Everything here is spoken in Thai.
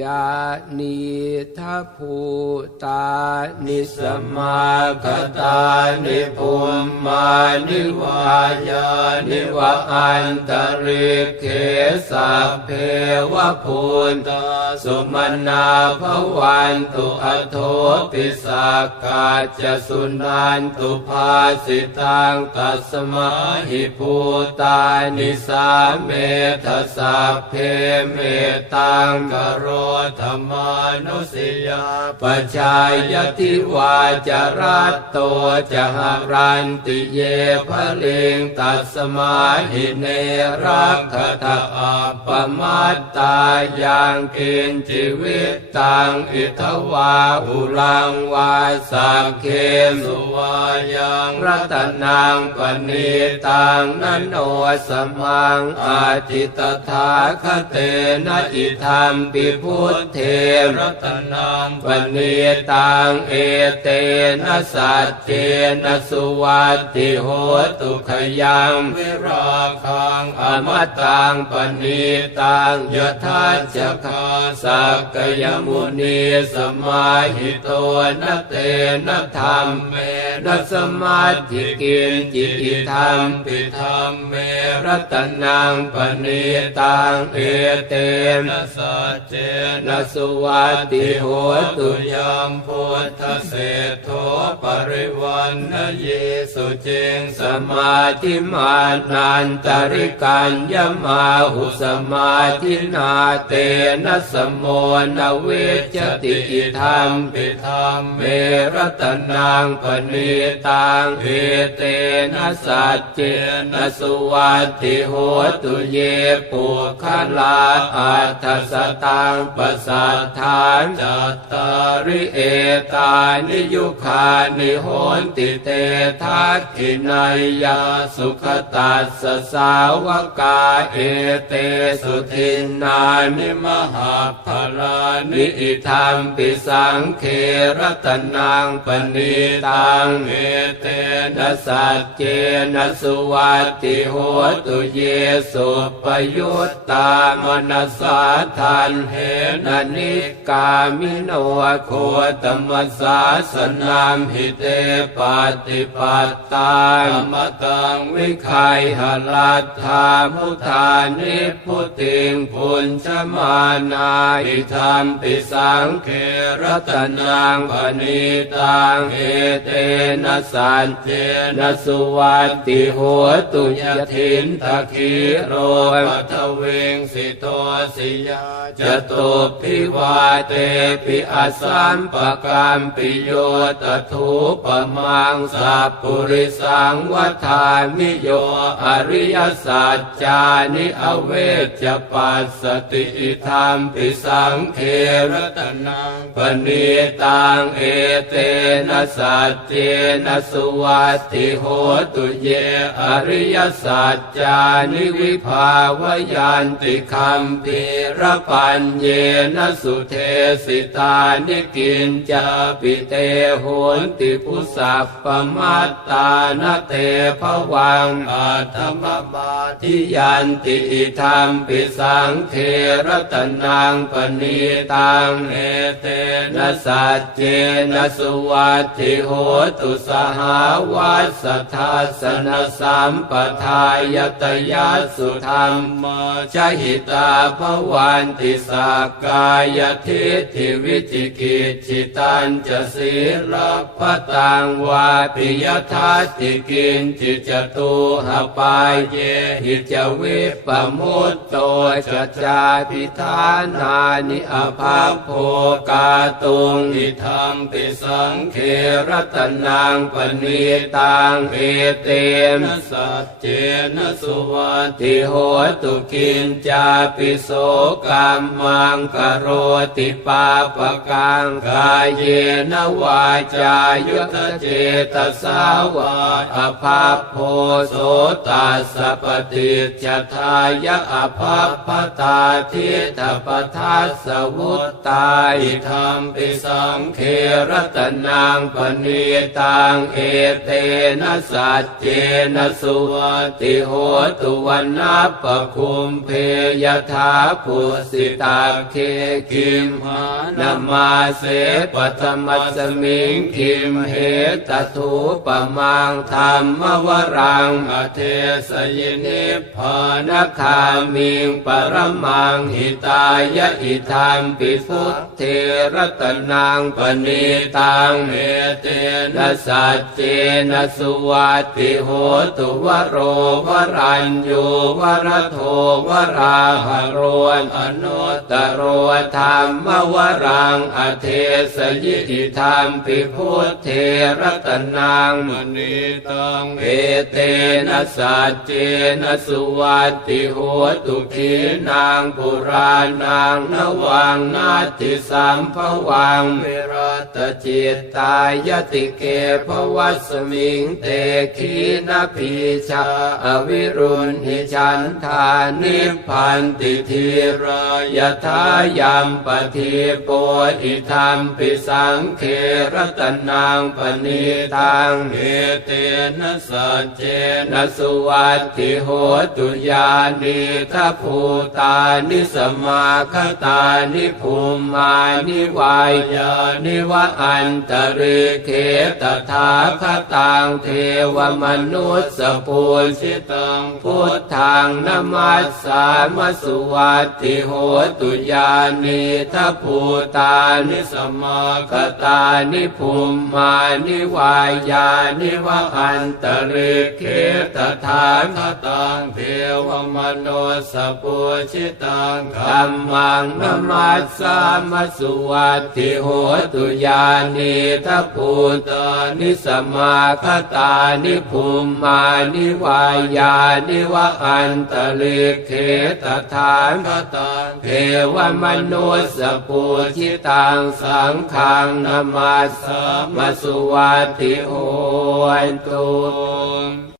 ยานีทัพภูตานิสมาคตานิภูมมานิวายานิวะอันตริเขสัพเพวะพูนตาสุมนาภวันตุอโทปิสักกาจสุนันตุภาสิตังตัสมาหิภูตานิสาเมทสัพเพเมตังกโรธรรมานุสิยาปชายติวาจรัตโตจะหรันติเยภลิงตัสมาหิเนรักขตาอัปปมัตตายังกินชีวิตตังอิทวาอุลังวาสักเคสุวายังรัตนังปณิตังนันโนสมังอาจิตถาคเตนะอิธรรมปิพุทเทรัตนังปณิตังเอเตนะสัจเจนะสุวัตติโหตุขยังวิราคังอมตังปณิตังยทัจจคาสักกยมุนีสมาหิโตนะเตนะธรรมเมนะสมาธิกินจิติธรรมปิธรรมเมรัตนังปณิตังเอเตนะสัจเจนะสุวัตติโหตุยามพุทธเศรษโทปริวันนะเยสุเจงสมาธิมานันตริกัญญมาหุสมาธินาเตนะสมโมนะเวจติอิธรรมปิธรรมเมรตนังปณิตังเอเตนะสัจเจนะสุวัตติโหตุเยปุคลาอัตสตังปัสัทธานจัตตาริเอตานิยุคานิโหนติเตทักขินายยาสุขตัสสสาวกาเอเตสุทินนานิมหาภลานิอิธรรมปิสังเครตนังปณิตังเอเตนะสัจเจนะสุวัตติโหตุเยสุปยุตตามนัสสาทันเหนะนิกามิโนโคตมัสสาสนามหิเตปฏิปัตตามมตังวิคัยหลัตถามุทานิพุติงพุญชมานาอิธรรมปิสังเครัตนังปณิตังเอเตนะสันเจนะสุวัตติโหตุยทินตะคีโรปัทเวงสิโตสิยาจตุพิวาเตปิอาสัมปกรรมปิโยตทุปมังสัพปุริสังวัฏามิโยอริยสัจจานิอเวจปัสสติธรรมปิสังเครตนังปณิตังเอเตนะสัจเจนะสุวัตติโหตุเยอริยสัจจานิวิภาวยันติคัมภีรปัญเยนะสุเทสิตานิกินจาปิเตโหนติพุสัพปมัตตานะเตภวังอาธรรมบาทิยันติธรรมปิสังเครตนังปณิตังเอเตนะสัจเจนะสุวัติโหตุสหาวัสทัสสนสัมปทายตยัสสุธรรมชหิตาภวันติสักกายทิฏฐิวิจิกิจจิตันจะศีลพตังวาปิยทัสติกินจิจตุหปายเยหิจวิปมุตโตจจาพิธานานิอภาโภกาตุงอิธรรมปิสังเครตนังปณิตังเอเตนะสัจเจนสุวัติโหตุกินจาปิโสกรรมังกโรติปาปกังกายเยนวาจายุตเจตสาวาอภาโพโสตัสปฏิจทายะอภาพตาทิตปทัสสวุตตาอิธรรมปิสังเครตนังปณิตังเอเตนะสัจเจนะสุวัติโหตุวันนาปคุมเพยถาภูสิตาเคคิมหานามาเสปธรรมัสมิงคิมเหตถูปมังธรรมวรังอเทสยนิพานคามิงปรมังหิตายะอิทัมปิพุทเทรตนังปณิตังเมเตนะสัจเจนะสุวัตติโหตุวโรวรัญโยวรโทวราหโรอนุตตโรธรรมวรังอเทสยิติธรรมปิพุทเทรตนังมณีตังเอเตนะสัจเจนะสุวัตติโหตุขีนางปุรานังนวังนาติสัมภวังเวรตจิตตายติเกภวัสมิงเตขีนาพีชาอวิรุณหิจันทานิพพันติทีรายทายัมปฏิโปอิธรรมปิสังเครตนังปณิตังเอเตนะสัจเจนะสุวัติโหตุยานิทัพภูตานิสมาคตานิภูมานิวายานิวะอันตริเคตถาคตังเทวมนุสสปูชิตังพุทธังนมัสสามสุวัติโหตุยญานิทัพภูตานิสมาคตานิภูมานิวายานิวะอันตริเคตถาคตังเทวมโนสปูชิตังธัมมังนมัสสามสุวัติโหตุยานิทัพภูตานิสมาคตานิภูมานิวายานิวะอันตริเคตถาคตังเทววมนุสสปูชิตังสังฆังนมัสสมสุวัติโหตุ